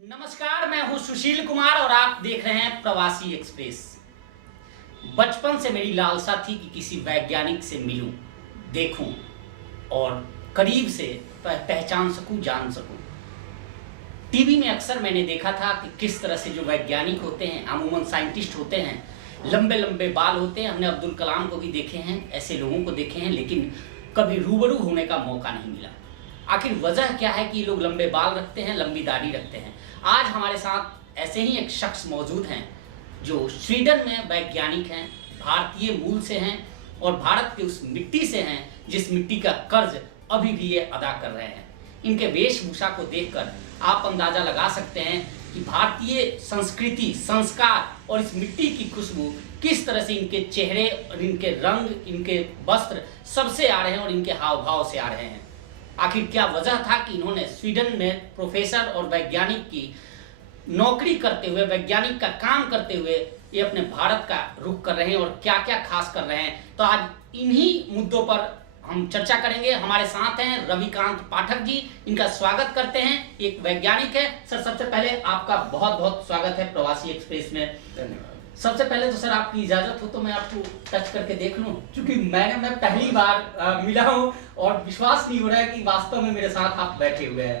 नमस्कार, मैं हूं सुशील कुमार और आप देख रहे हैं प्रवासी एक्सप्रेस। बचपन से मेरी लालसा थी कि किसी वैज्ञानिक से मिलूं, देखूं और करीब से पहचान सकूं, जान सकूं। टीवी में अक्सर मैंने देखा था कि किस तरह से जो वैज्ञानिक होते हैं, अमूमन साइंटिस्ट होते हैं, लंबे लंबे बाल होते हैं। हमने अब्दुल कलाम को भी देखे हैं, ऐसे लोगों को देखे हैं, लेकिन कभी रूबरू होने का मौका नहीं मिला। आखिर वजह क्या है कि लोग लंबे बाल रखते हैं, लंबी दाढ़ी रखते हैं? आज हमारे साथ ऐसे ही एक शख्स मौजूद हैं जो स्वीडन में वैज्ञानिक हैं, भारतीय मूल से हैं और भारत की उस मिट्टी से हैं जिस मिट्टी का कर्ज अभी भी ये अदा कर रहे हैं। इनके वेशभूषा को देखकर आप अंदाजा लगा सकते हैं कि भारतीय संस्कृति, संस्कार और इस मिट्टी की खुशबू किस तरह से इनके चेहरे और इनके रंग, इनके वस्त्र सबसे आ रहे हैं और इनके हाव भाव से आ रहे हैं। आखिर क्या वजह था कि इन्होंने स्वीडन में प्रोफेसर और वैज्ञानिक की नौकरी करते हुए, वैज्ञानिक का काम करते हुए ये अपने भारत का रुख कर रहे हैं और क्या क्या खास कर रहे हैं? तो आज इन्हीं मुद्दों पर हम चर्चा करेंगे। हमारे साथ हैं रविकांत पाठक जी, इनका स्वागत करते हैं। एक वैज्ञानिक है। सर, सबसे पहले आपका बहुत बहुत स्वागत है प्रवासी एक्सप्रेस में। धन्यवाद। सबसे पहले तो सर, आपकी इजाजत हो तो मैं आपको टच करके देख लूं, क्योंकि मैं पहली बार मिला हूं और विश्वास नहीं हो रहा है कि वास्तव में मेरे साथ आप बैठे हुए हैं।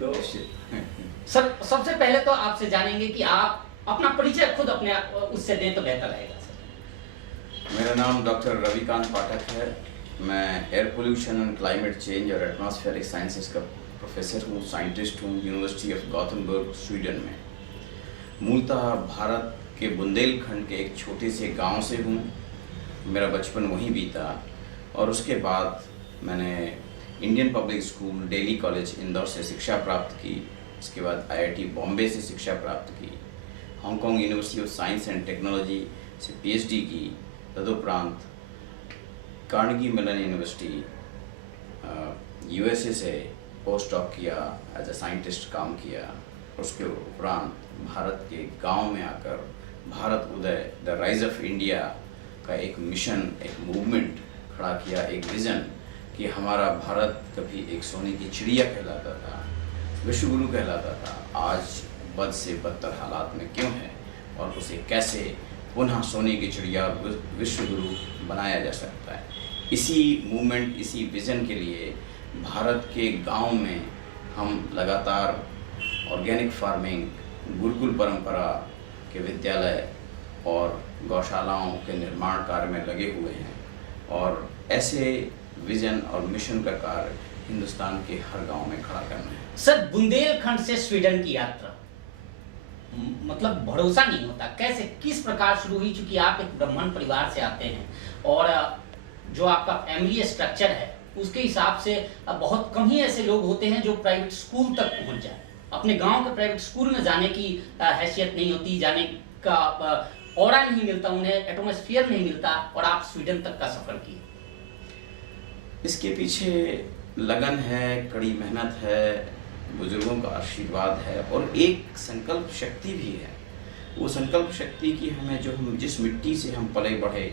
तो सर, सबसे पहले तो आपसे जानेंगे कि आप अपना परिचय खुद अपने उससे दें तो बेहतर रहेगा। सर, मेरा नाम डॉक्टर रविकांत पाठक है। मैं air pollution and climate change और एटमॉस्फेरिक साइंसेस का प्रोफेसर हूँ, साइंटिस्ट हूँ, यूनिवर्सिटी ऑफ गॉथेनबर्ग, स्वीडन में। मूलतः भारत के बुंदेलखंड के एक छोटे से गांव से हूँ। मेरा बचपन वहीं बीता और उसके बाद मैंने Indian public school, Delhi college Indore से शिक्षा प्राप्त की। इसके बाद आईआईटी बॉम्बे से शिक्षा प्राप्त की। Hong Kong university of science and technology से पीएचडी की। तदुपरांत कार्नेगी मेलन यूनिवर्सिटी यूएसए से पोस्ट डॉक किया, एज ए साइंटिस्ट काम किया। उसके उपरांत भारत के गांव में आकर भारत उदय, द राइज ऑफ इंडिया का एक मिशन, एक मूवमेंट खड़ा किया, एक विज़न कि हमारा भारत कभी एक सोने की चिड़िया कहलाता था, विश्वगुरु कहलाता था, आज बद से बदतर हालात में क्यों है और उसे कैसे पुनः सोने की चिड़िया और विश्वगुरु बनाया जा सकता है। इसी मूवमेंट, इसी विज़न के लिए भारत के गांव में हम लगातार ऑर्गेनिक फार्मिंग, गुरुकुल परंपरा के विद्यालय और गौशालाओं के निर्माण कार्य में लगे हुए हैं और ऐसे विजन और मिशन का कार्य हिंदुस्तान के हर गांव में खड़ा करना है। सर, बुंदेलखंड से स्वीडन की यात्रा, मतलब भरोसा नहीं होता, कैसे, किस प्रकार शुरू हुई? चूंकि आप एक ब्राह्मण परिवार से आते हैं और जो आपका फैमिली स्ट्रक्चर है उसके हिसाब से बहुत कम ही ऐसे लोग होते हैं जो प्राइवेट स्कूल तक पहुंच जाए। अपने गांव के प्राइवेट स्कूल में जाने की हैसियत नहीं होती, जाने का ऑरा नहीं मिलता उन्हें, एटमॉस्फेयर नहीं मिलता, और आप स्वीडन तक का सफर किए। इसके पीछे लगन है, कड़ी मेहनत है, बुजुर्गों का आशीर्वाद है और एक संकल्प शक्ति भी है। वो संकल्प शक्ति की हमें, जो हम जिस मिट्टी से हम पले बढ़े,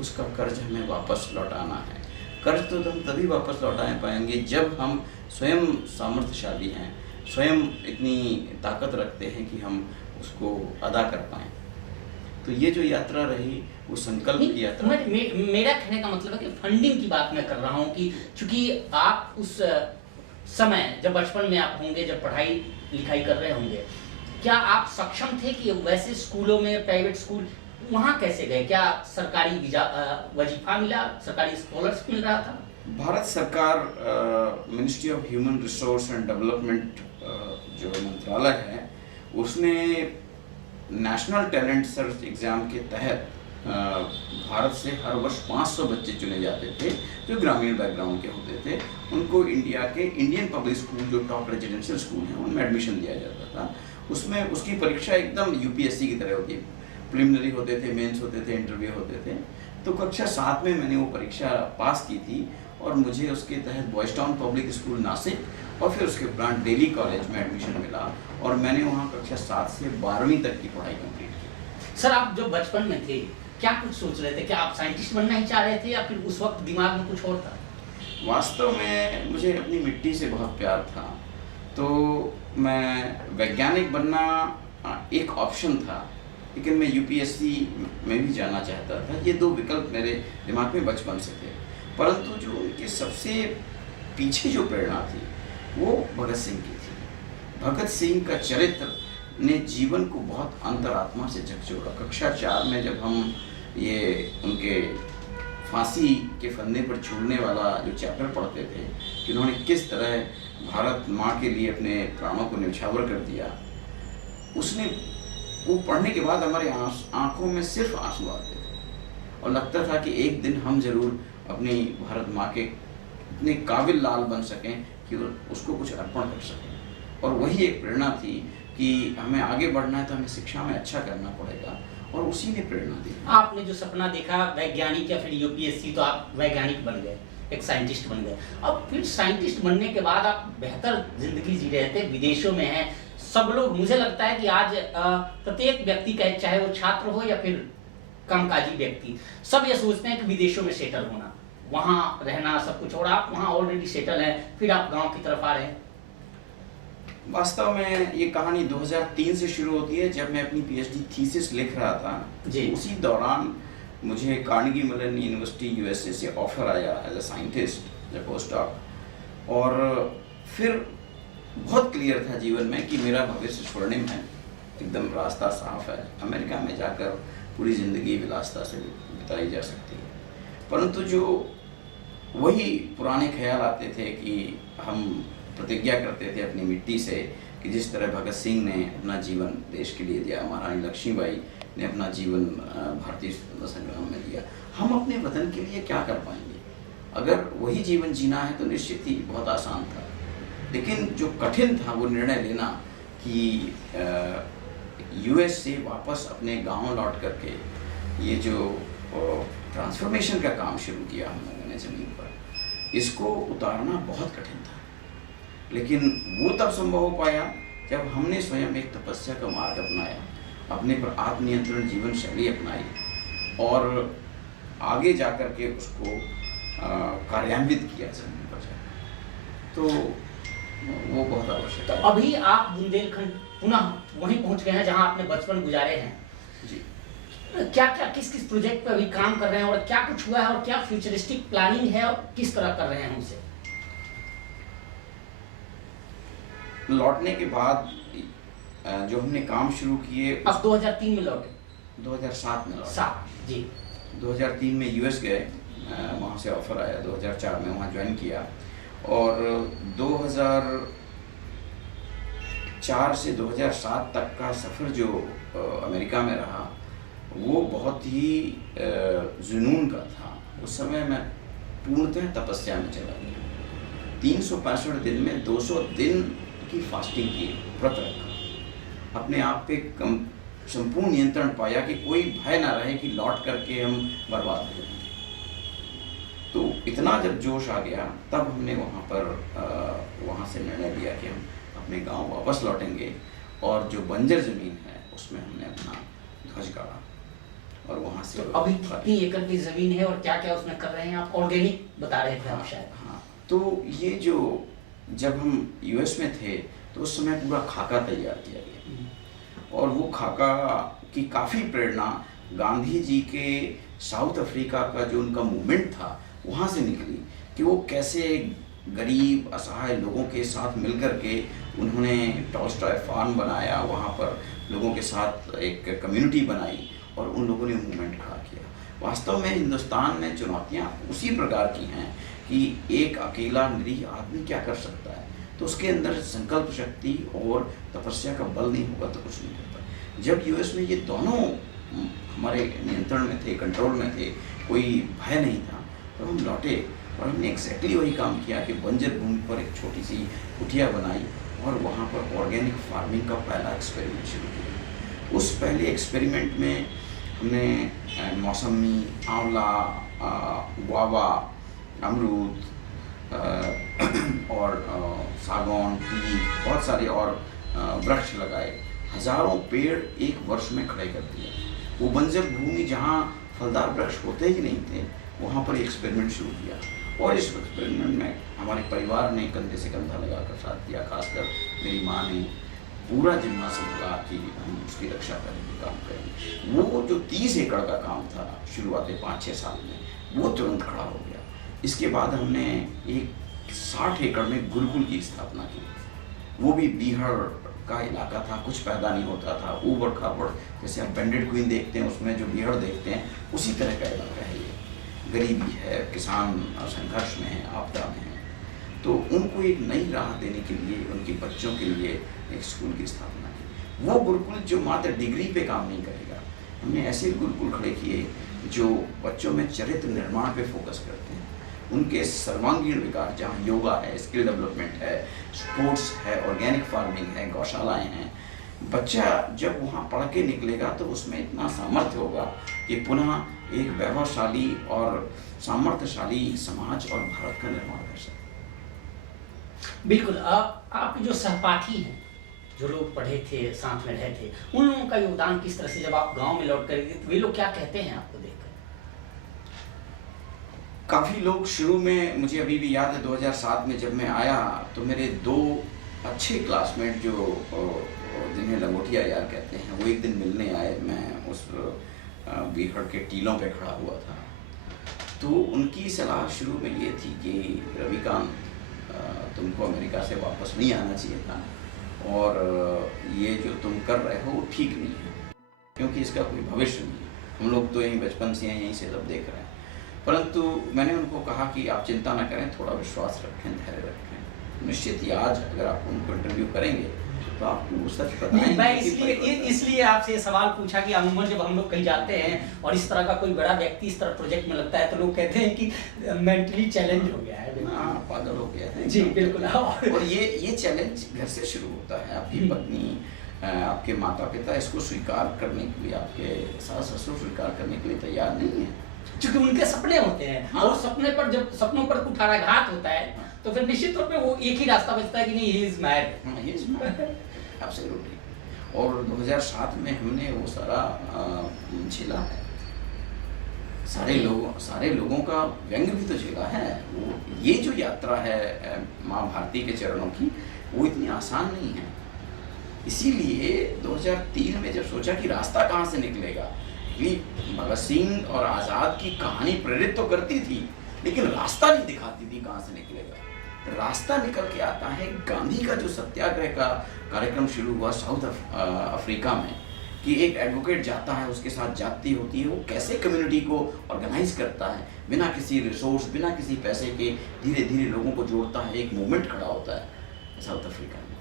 उसका कर्ज हमें वापस लौटाना है। कर्ज तो हम तभी वापस लौटा पाएंगे जब हम स्वयं सामर्थ्यशाली हैं, स्वयं इतनी ताकत रखते हैं कि हम उसको अदा कर पाएँ। तो ये जो यात्रा रही वो संकल्प की यात्रा। मेरा कहने का मतलब है कि फंडिंग की बात मैं कर रहा हूँ कि चूंकि आप उस समय, जब बचपन में आप होंगे, जब पढ़ाई लिखाई कर रहे होंगे, क्या आप सक्षम थे कि वैसे स्कूलों में, प्राइवेट स्कूल, वहाँ कैसे गए? क्या सरकारी वजीफा मिला, सरकारी स्कॉलरशिप मिल रहा था? भारत सरकार, ministry of human resource and development जो मंत्रालय है, उसने नेशनल टैलेंट सर्च एग्ज़ाम के तहत भारत से हर वर्ष 500 बच्चे चुने जाते थे जो ग्रामीण बैकग्राउंड के होते थे। उनको इंडिया के इंडियन पब्लिक स्कूल, जो टॉप रेजिडेंशियल स्कूल हैं, उनमें एडमिशन दिया जाता था। उसमें उसकी परीक्षा एकदम यूपीएससी की तरह होती है। प्रिलिमिनरी होते थे, मेंस होते थे, इंटरव्यू होते थे। तो कक्षा 7 में मैंने वो परीक्षा पास की थी और मुझे उसके तहत boys town public school Nashik और फिर उसके उपरांत दिल्ली कॉलेज में एडमिशन मिला और मैंने वहाँ कक्षा 7 से 12वीं तक की पढ़ाई कंप्लीट की। सर, आप जब बचपन में थे क्या कुछ सोच रहे थे? क्या आप साइंटिस्ट बनना ही चाह रहे थे या फिर उस वक्त दिमाग में कुछ और था? वास्तव में मुझे अपनी मिट्टी से बहुत प्यार था। तो मैं वैज्ञानिक बनना एक ऑप्शन था, लेकिन मैं यूपीएससी में भी जाना चाहता था। ये दो विकल्प मेरे दिमाग में बचपन से थे। परंतु जो उनके सबसे पीछे जो प्रेरणा थी वो भगत सिंह की थी। भगत सिंह का चरित्र ने जीवन को बहुत अंतरात्मा से झकझोरा। कक्षा 4 में जब हम ये उनके फांसी के फंदे पर झूलने वाला जो चैप्टर पढ़ते थे कि उन्होंने किस तरह भारत माँ के लिए अपने प्राणों को न्यौछावर कर दिया, उसने वो पढ़ने के बाद हमारे आंखों में सिर्फ आंसू आते थे और लगता था कि एक दिन हम जरूर अपनी भारत माँ के इतने काबिल लाल बन सकें कि उसको कुछ अर्पण कर सकें। और वही एक प्रेरणा थी कि हमें आगे बढ़ना है तो हमें शिक्षा में अच्छा करना पड़ेगा, और उसी ने प्रेरणा दी। आपने जो सपना देखा वैज्ञानिक या फिर यूपीएससी, तो आप वैज्ञानिक बन गए, एक साइंटिस्ट बन गए। अब फिर साइंटिस्ट बनने के बाद आप बेहतर जिंदगी जी रहे थे, विदेशों में हैं। सब लोग, मुझे लगता है कि आज प्रत्येक व्यक्ति का, चाहे वो छात्र हो या फिर कामकाजी व्यक्ति, सब ये सोचते हैं कि विदेशों में सेटल होना, वहाँ रहना सब कुछ, और आप वहाँ ऑलरेडी सेटल हैं, फिर आप गाँव की तरफ आ रहे हैं। वास्तव में ये कहानी 2003 से शुरू होती है, जब मैं अपनी पीएचडी थीसिस लिख रहा था जी। उसी दौरान मुझे कार्नेगी मेलन यूनिवर्सिटी यूएसए से ऑफर आया as a scientist, as a postdoc. और फिर बहुत क्लियर था जीवन में कि मेरा भविष्य स्वर्णिम है, एकदम रास्ता साफ है, अमेरिका में जाकर पूरी ज़िंदगी विलासिता से बिताई जा सकती है। परंतु जो वही पुराने ख्याल आते थे कि हम प्रतिज्ञा करते थे अपनी मिट्टी से कि जिस तरह भगत सिंह ने अपना जीवन देश के लिए दिया, महारानी लक्ष्मीबाई ने अपना जीवन भारतीय संग्राम में दिया, हम अपने वतन के लिए क्या कर पाएंगे? अगर वही जीवन जीना है तो निश्चित ही बहुत आसान था, लेकिन जो कठिन था वो निर्णय लेना कि यूएस से वापस अपने गांव लौट करके ये जो ट्रांसफॉर्मेशन का काम शुरू किया हम लोगों ने ज़मीन पर, इसको उतारना बहुत कठिन था। लेकिन वो तब संभव हो पाया जब हमने स्वयं एक तपस्या का मार्ग अपनाया, अपने पर आत्मनियंत्रण जीवन शैली अपनाई और आगे जाकर के उसको कार्यान्वित किया ज़मीन पर जाकर, तो वो बहुत आवश्यक है। अभी आप बुंदेलखंड पुनः वहीं पहुंच गए हैं जहां आपने बचपन गुजारे हैं जी। क्या क्या किस किस प्रोजेक्ट पर अभी काम कर रहे हैं और क्या कुछ हुआ है और क्या फ्यूचरिस्टिक प्लानिंग है और किस तरह कर रहे हैं उनसे? लौटने के बाद जो हमने काम शुरू किए, अब 2003 में लौटे, 2007 में लौटे। 7 जी। 2003 में यूएस गए, वहाँ से ऑफर आया, 2004 में वहाँ ज्वाइन किया और 2004 से 2007 तक का सफ़र जो अमेरिका में रहा वो बहुत ही जुनून का था। उस समय मैं पूर्णतः तपस्या में चला गया। 365 दिन में 200 दिन की फास्टिंग की, व्रत रखा, अपने आप पे संपूर्ण नियंत्रण पाया कि कोई भय ना रहे कि लौट करके हम बर्बाद हो जाएंगे। तो इतना जब जोश आ गया तब हमने वहाँ से निर्णय लिया कि हम अपने गांव वापस लौटेंगे और जो बंजर ज़मीन है उसमें हमने अपना ध्वज गाड़ा और वहाँ से। तो अभी कितनी एकड़ की ज़मीन है और क्या क्या उसमें कर रहे हैं आप? ऑर्गेनिक बता रहे थे आप शायद। हाँ, तो ये जो जब हम यूएस में थे तो उस समय पूरा खाका तैयार किया गया और वो खाका की काफ़ी प्रेरणा गांधी जी के साउथ अफ्रीका का जो उनका मूवमेंट था वहाँ से निकली कि वो कैसे गरीब असहाय लोगों के साथ मिलकर के उन्होंने टॉलस्टॉय फार्म बनाया, वहाँ पर लोगों के साथ एक कम्युनिटी बनाई और उन लोगों ने मूवमेंट खड़ा किया। वास्तव में हिंदुस्तान में चुनौतियाँ उसी प्रकार की हैं कि एक अकेला निरीह आदमी क्या कर सकता है, तो उसके अंदर संकल्प शक्ति और तपस्या का बल नहीं होगा तो कुछ नहीं करता। जब यूएस में ये दोनों हमारे नियंत्रण में थे, कंट्रोल में थे, कोई भय नहीं था, तो हम लौटे और हमने एग्जैक्टली वही काम किया कि बंजर भूमि पर एक छोटी सी कुटिया बनाई और वहाँ पर ऑर्गेनिक फार्मिंग का पहला एक्सपेरिमेंट शुरू किया। उस पहले एक्सपेरिमेंट में हमने मौसमी, आंवला, गुआवा, अमरूद और सागौन, टीक, बहुत सारे और वृक्ष लगाए। हजारों पेड़ एक वर्ष में खड़े कर दिए। वो बंजर भूमि जहाँ फलदार वृक्ष होते ही नहीं थे वहाँ पर एक्सपेरिमेंट शुरू किया और इस एक्सपेरिमेंट में हमारे परिवार ने कंधे से कंधा लगाकर साथ दिया, खासकर मेरी माँ ने पूरा जिम्मा संभाला कि हम उसकी रक्षा करेंगे, काम करेंगे। वो जो 30 एकड़ का काम था शुरुआती 5-6 साल में, वो तुरंत खड़ा हो गया। इसके बाद हमने एक 60 एकड़ में गुरुकुल की स्थापना की। वो भी बीहड़ का इलाका था, कुछ पैदा नहीं होता था, ऊबड़ खाबड़, जैसे आप बेंडेड क्वीन देखते हैं उसमें जो बीहड़ देखते हैं, उसी तरह का इलाका है ये। गरीबी है, किसान संघर्ष में है, आपदा में है। तो उनको एक नई राह देने के लिए, उनके बच्चों के लिए एक स्कूल की स्थापना की। वो गुरुकुल जो मात्र डिग्री पे काम नहीं करेगा, हमने ऐसे गुरुकुल खड़े किए जो बच्चों में चरित्र निर्माण पे फोकस करते हैं, उनके सर्वांगीण विकास, जहाँ योगा है, स्किल डेवलपमेंट है, स्पोर्ट्स है, ऑर्गेनिक फार्मिंग है, गौशालाएं हैं। बच्चा जब वहाँ पढ़ के निकलेगा तो उसमें इतना सामर्थ्य होगा कि पुनः एक वैभवशाली और सामर्थ्यशाली समाज और भारत का निर्माण कर सकता है। बिल्कुल। आपके जो सहपाठी हैं, जो लोग पढ़े थे, साथ में रहे थे, उन लोगों का योगदान किस तरह से, जब आप गांव में लौट कर गए तो वे लोग क्या कहते हैं आपको देखकर? काफ़ी लोग शुरू में, मुझे अभी भी याद है 2007 में जब मैं आया तो मेरे 2 अच्छे क्लासमेट जो जिन्हें लंगोटिया यार कहते हैं, वो एक दिन मिलने आए। मैं उस बीहड़ के टीलों पे खड़ा हुआ था, तो उनकी सलाह शुरू में ये थी कि रविकांत, तुमको अमेरिका से वापस नहीं आना चाहिए था, और ये जो तुम कर रहे हो वो ठीक नहीं है, क्योंकि इसका कोई भविष्य नहीं है। हम लोग तो यहीं बचपन से यहीं से सब देख रहे हैं। परंतु मैंने उनको कहा कि आप चिंता न करें, थोड़ा विश्वास रखें, धैर्य रखें। निश्चित ही आज अगर आप उनको इंटरव्यू करेंगे तो आपको वो सच बताएंगे। मैं इसलिए आपसे ये सवाल पूछा कि अमूमन जब हम लोग कहीं जाते हैं और इस तरह का कोई बड़ा व्यक्ति इस तरह प्रोजेक्ट में लगता है तो लोग कहते हैं कि मेंटली चैलेंज हो गया है, पागल हो गया है। जी बिल्कुल। और ये चैलेंज घर से शुरू होता है। आपकी पत्नी, आपके माता पिता इसको स्वीकार करने के लिए, आपके सास ससुर स्वीकार करने के लिए तैयार नहीं है, क्योंकि उनके सपने होते हैं। हाँ। और सपने पर जब सपनों पर कुठाराघात होता है, हाँ, तो फिर निश्चित तौर पे वो एक ही रास्ता बचता है कि नहीं, ही इज मैरिड। एब्सोल्युटली। और 2007 में हमने वो सारा झेला है। सारे लोगों का व्यंग भी तो झेला है। वो ये जो यात्रा है माँ भारती के चरणों की, वो इतनी आसान नहीं है। इसीलिए 2003 में जब सोचा कि रास्ता कहाँ से निकलेगा, कि भगत सिंह और आज़ाद की कहानी प्रेरित तो करती थी, लेकिन रास्ता नहीं दिखाती थी कहाँ से निकलेगा। रास्ता निकल के आता है गांधी का जो सत्याग्रह का कार्यक्रम शुरू हुआ साउथ अफ्रीका में, कि एक एडवोकेट जाता है, उसके साथ जाती होती है, वो कैसे कम्युनिटी को ऑर्गेनाइज करता है, बिना किसी रिसोर्स, बिना किसी पैसे के धीरे धीरे लोगों को जोड़ता है, एक मूवमेंट खड़ा होता है साउथ अफ्रीका में।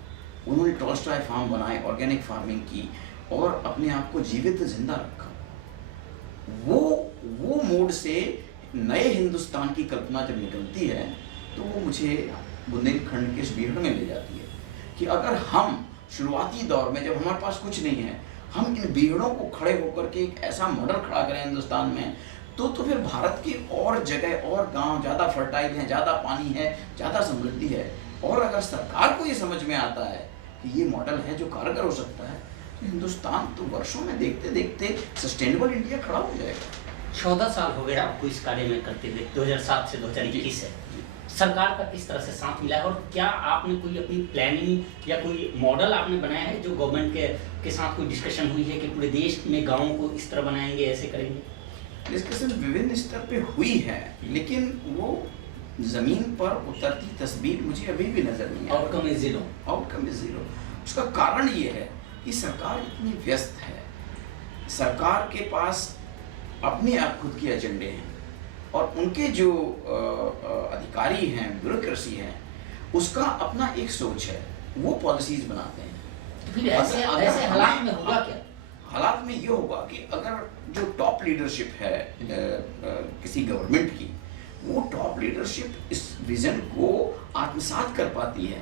उन्होंने टॉलस्टॉय फार्म बनाए, ऑर्गेनिक फार्मिंग की और अपने आप को जीवित जिंदा रखा। वो मोड से नए हिंदुस्तान की कल्पना जब निकलती है तो वो मुझे बुंदेलखंड के इस बीहड़ में ले जाती है कि अगर हम शुरुआती दौर में, जब हमारे पास कुछ नहीं है, हम इन बीहड़ों को खड़े होकर के एक ऐसा मॉडल खड़ा करें हिंदुस्तान में, तो फिर भारत की और जगह और गांव ज़्यादा फर्टाइल हैं, ज़्यादा पानी है, ज़्यादा समृद्धि है। और अगर सरकार को ये समझ में आता है कि ये मॉडल है जो कारगर हो सकता है, तो हिंदुस्तान तो वर्षों में देखते देखते सस्टेनेबल इंडिया खड़ा हो जाएगा। 14 साल हो गए आपको इस कार्य में करते हुए, 2007 से 2021 है। सरकार का किस तरह से साथ मिला है, और क्या आपने कोई अपनी प्लानिंग या कोई मॉडल आपने बनाया है जो गवर्नमेंट के साथ कोई डिस्कशन हुई है कि पूरे देश में गाँवों को इस तरह बनाएंगे, ऐसे करेंगे? डिस्कशन विभिन्न स्तर पे हुई है, लेकिन वो जमीन पर उतरती तस्वीर मुझे अभी भी नजर नहीं आई। Outcome is zero. Outcome is zero. उसका कारण ये है कि सरकार इतनी व्यस्त है, सरकार के पास अपने आप खुद के एजेंडे हैं, और उनके जो अधिकारी हैं, ब्यूरोक्रेसी है, उसका अपना एक सोच है, वो पॉलिसीज बनाते हैं। तो फिर ऐसे हालात में होगा क्या? हालात में ये होगा कि अगर जो टॉप लीडरशिप है किसी गवर्नमेंट की, वो टॉप लीडरशिप इस विजन को आत्मसात कर पाती है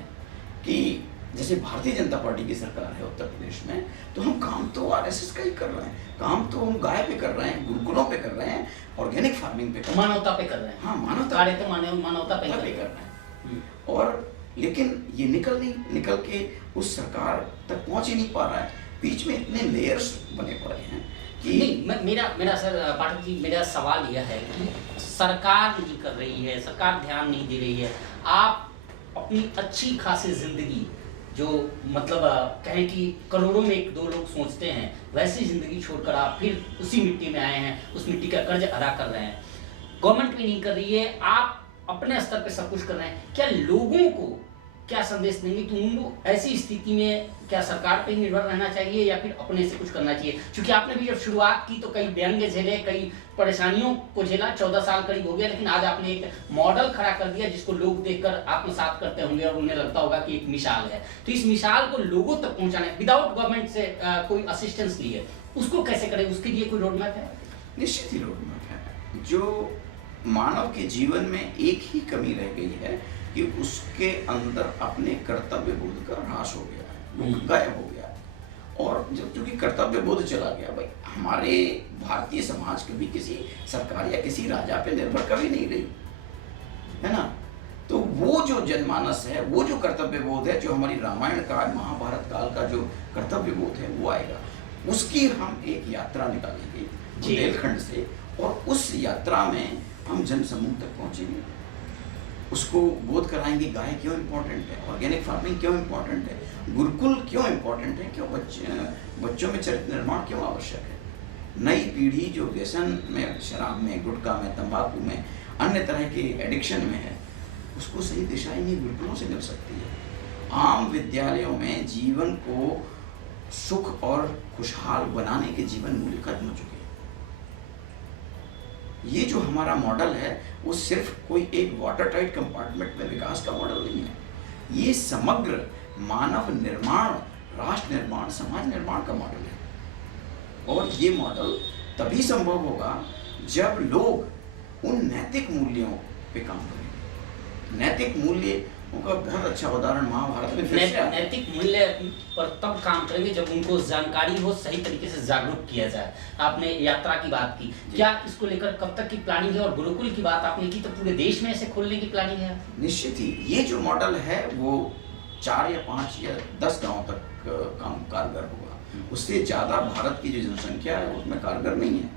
कि जैसे भारतीय जनता पार्टी की सरकार है उत्तर प्रदेश में, तो हम काम तो आरएसएस का ही कर रहे हैं, काम तो हम गाय पे कर रहे हैं, गुरुकुलों पे कर रहे हैं, ऑर्गेनिक फार्मिंग पे कर रहे हैं, मानवता पे कर रहे हैं। हाँ, मानवता पे कर रहे हैं। और लेकिन ये निकल के उस सरकार तक पहुंच ही नहीं पा रहा है। बीच में इतने लेयर्स बने पड़े हैं कि नहीं, मेरा सर पाठक जी, मेरा सवाल यह है कि सरकार नहीं कर रही है, सरकार ध्यान नहीं दे रही है। आप अपनी अच्छी खासी जिंदगी, जो मतलब कहें कि करोड़ों में एक दो लोग सोचते हैं, वैसी जिंदगी छोड़कर आप फिर उसी मिट्टी में आए हैं, उस मिट्टी का कर्ज अदा कर रहे हैं। गवर्नमेंट भी नहीं कर रही है, आप अपने स्तर पे सब कुछ कर रहे हैं। क्या लोगों को क्या संदेश देंगे कि उन लोग ऐसी स्थिति में क्या सरकार पे ही निर्भर रहना चाहिए या फिर अपने से कुछ करना चाहिए? क्योंकि आपने भी जब शुरुआत की तो कई व्यंग्य झेले, कई परेशानियों को झेला, 14 साल करीब हो गया, लेकिन आज आपने एक मॉडल खड़ा कर दिया जिसको लोग देखकर आत्मसात करते होंगे और उन्हें लगता होगा कि एक मिसाल है। तो इस मिसाल को लोगों तक पहुंचाने विदाउट गवर्नमेंट से कोई असिस्टेंस लिए, उसको कैसे करें? उसके लिए कोई रोड मैप है? निश्चित ही रोड मैप है। जो मानव के जीवन में एक ही कमी रह गई है कि उसके अंदर अपने कर्तव्य बोध का ह्रास हो गया है, वो गायब हो गया। और जब चूंकि कर्तव्य बोध चला गया, भाई हमारे भारतीय समाज कभी किसी सरकार या किसी राजा पे निर्भर कभी नहीं रही है ना। तो वो जो जनमानस है, वो जो कर्तव्य बोध है, जो हमारी रामायण काल महाभारत काल का जो कर्तव्य बोध है वो आएगा। उसकी हम एक यात्रा निकालेंगे बुंदेलखंड से, और उस यात्रा में हम जन समूह तक पहुंचेंगे, उसको बोध कराएंगे गाय क्यों इम्पोर्टेंट है, ऑर्गेनिक फार्मिंग क्यों इम्पोर्टेंट है, गुरुकुल क्यों इम्पोर्टेंट है, क्यों बच्चों में चरित्र निर्माण क्यों आवश्यक है। नई पीढ़ी जो व्यसन में, शराब में, गुटखा में, तंबाकू में, अन्य तरह के एडिक्शन में है, उसको सही दिशा इन्हीं गुरुकुलों से मिल सकती है। आम विद्यालयों में जीवन को सुख और खुशहाल बनाने के जीवन मूल्य खत्म हो चुके हैं। ये जो हमारा मॉडल है वो सिर्फ कोई एक वाटर टाइट कंपार्टमेंट में विकास का मॉडल नहीं है, ये समग्र मानव निर्माण, राष्ट्र निर्माण, समाज निर्माण का मॉडल है। और ये मॉडल तभी संभव होगा जब लोग उन नैतिक मूल्यों पे काम करेंगे। नैतिक मूल्य उनका बहुत अच्छा उदाहरण महाभारत में फिर से नैतिक मूल्य पर तब काम करेंगे जब उनको जानकारी हो, सही तरीके से जागरूक किया जाए। आपने यात्रा की बात की, क्या इसको लेकर कब तक की प्लानिंग है? और गुरुकुल की बात आपने की, तो पूरे देश में ऐसे खोलने की प्लानिंग है? निश्चित ही ये जो मॉडल है वो 4 या 5 या 10 गाँव तक काम कारगर होगा। उससे ज़्यादा भारत की जो जनसंख्या है उसमें कारगर नहीं है,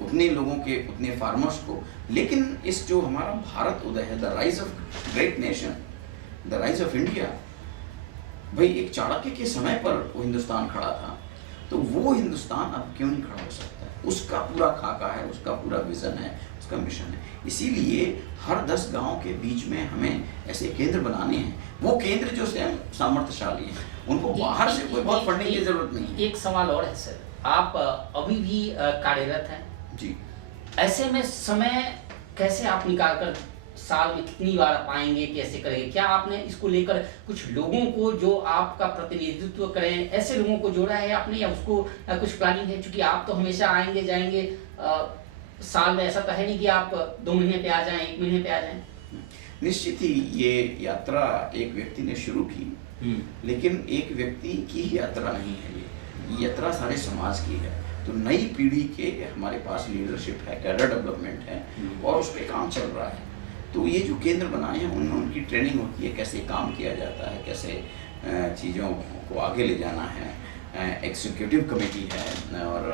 उतने लोगों के, उतने फार्मर्स को। लेकिन इस जो हमारा भारत उदय है, the rise of great nation, the rise of India, भाई एक चाणक्य के समय पर वो हिंदुस्तान खड़ा था, तो वो हिंदुस्तान अब क्यों नहीं खड़ा हो सकता है? उसका पूरा खाका है, उसका पूरा विजन है, उसका मिशन है। इसीलिए हर 10 गांव के बीच में हमें ऐसे केंद्र बनाने हैं, वो केंद्र जो स्वयं सामर्थ्यशाली हैं, उनको बाहर से कोई बहुत फंडिंग की जरूरत नहीं है। एक सवाल और है सर, आप अभी भी कार्यरत हैं जी। ऐसे में समय कैसे आप निकाल कर साल में कितनी बार आप आएंगे, कैसे करेंगे? क्या आपने इसको लेकर कुछ लोगों को जो आपका प्रतिनिधित्व करें, ऐसे लोगों को जोड़ा है आपने, या उसको कुछ प्लानिंग है? क्योंकि आप तो हमेशा आएंगे जाएंगे, साल में ऐसा तो है नहीं कि आप 2 महीने पे आ जाएं, 1 महीने पे आ जाएं। निश्चित ही ये यात्रा एक व्यक्ति ने शुरू की, लेकिन एक व्यक्ति की ही यात्रा नहीं है, ये यात्रा सारे समाज की है। तो नई पीढ़ी के हमारे पास लीडरशिप है, कैडर डेवलपमेंट है, और उस पर काम चल रहा है। तो ये जो केंद्र बनाए हैं उनमें उनकी ट्रेनिंग होती है, कैसे काम किया जाता है, कैसे चीज़ों को आगे ले जाना है। एग्जीक्यूटिव कमेटी है, और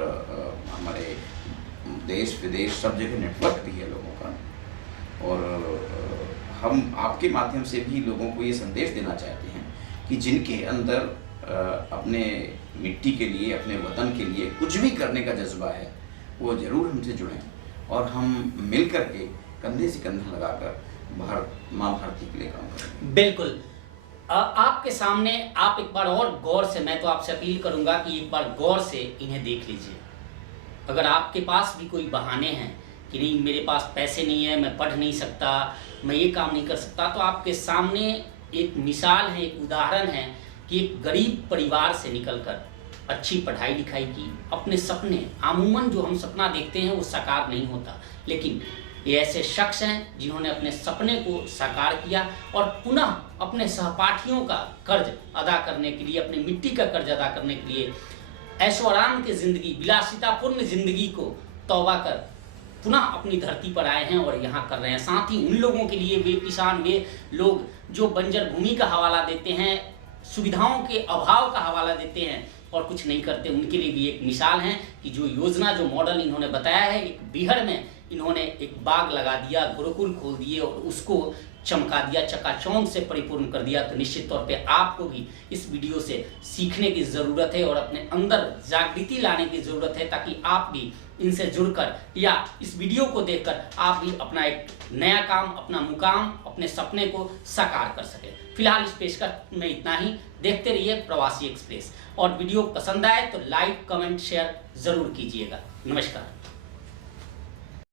हमारे देश विदेश सब जगह नेटवर्क भी है लोगों का। और हम आपके माध्यम से भी लोगों को ये संदेश देना चाहते हैं कि जिनके अंदर अपने मिट्टी के लिए, अपने वतन के लिए कुछ भी करने का जज्बा है, वो ज़रूर हमसे जुड़ें, और हम मिल कर के कंधे से कंधा लगाकर माँ भारती के लिए काम करें। बिल्कुल। आपके सामने आप एक बार और गौर से, मैं तो आपसे अपील करूंगा कि एक बार गौर से इन्हें देख लीजिए। अगर आपके पास भी कोई बहाने हैं कि नहीं मेरे पास पैसे नहीं है, मैं पढ़ नहीं सकता, मैं ये काम नहीं कर सकता, तो आपके सामने एक मिसाल है, एक उदाहरण है कि एक गरीब परिवार से निकलकर अच्छी पढ़ाई लिखाई की, अपने सपने, अमूमन जो हम सपना देखते हैं वो साकार नहीं होता, लेकिन ये ऐसे शख्स हैं जिन्होंने अपने सपने को साकार किया और पुनः अपने सहपाठियों का कर्ज अदा करने के लिए, अपनी मिट्टी का कर्ज अदा करने के लिए ऐशो आराम की ज़िंदगी, विलासितापूर्ण ज़िंदगी को तौबा कर पुनः अपनी धरती पर आए हैं और यहाँ कर रहे हैं। साथ ही उन लोगों के लिए, वे किसान, वे लोग जो बंजर भूमि का हवाला देते हैं, सुविधाओं के अभाव का हवाला देते हैं, और कुछ नहीं करते, उनके लिए भी एक मिसाल हैं कि जो योजना, जो मॉडल इन्होंने बताया है, एक बिहार में इन्होंने एक बाग लगा दिया, गुरुकुल खोल दिए और उसको चमका दिया, चकाचौंध से परिपूर्ण कर दिया। तो निश्चित तौर पे आपको भी इस वीडियो से सीखने की ज़रूरत है और अपने अंदर जागृति लाने की ज़रूरत है, ताकि आप भी इनसे जुड़कर या इस वीडियो को देखकर आप भी अपना एक नया काम, अपना मुकाम, अपने सपने को साकार कर सके। फिलहाल इस पेशकश में इतना ही। देखते रहिए प्रवासी एक्सप्रेस, और वीडियो पसंद आए तो लाइक, कमेंट, शेयर ज़रूर कीजिएगा। नमस्कार।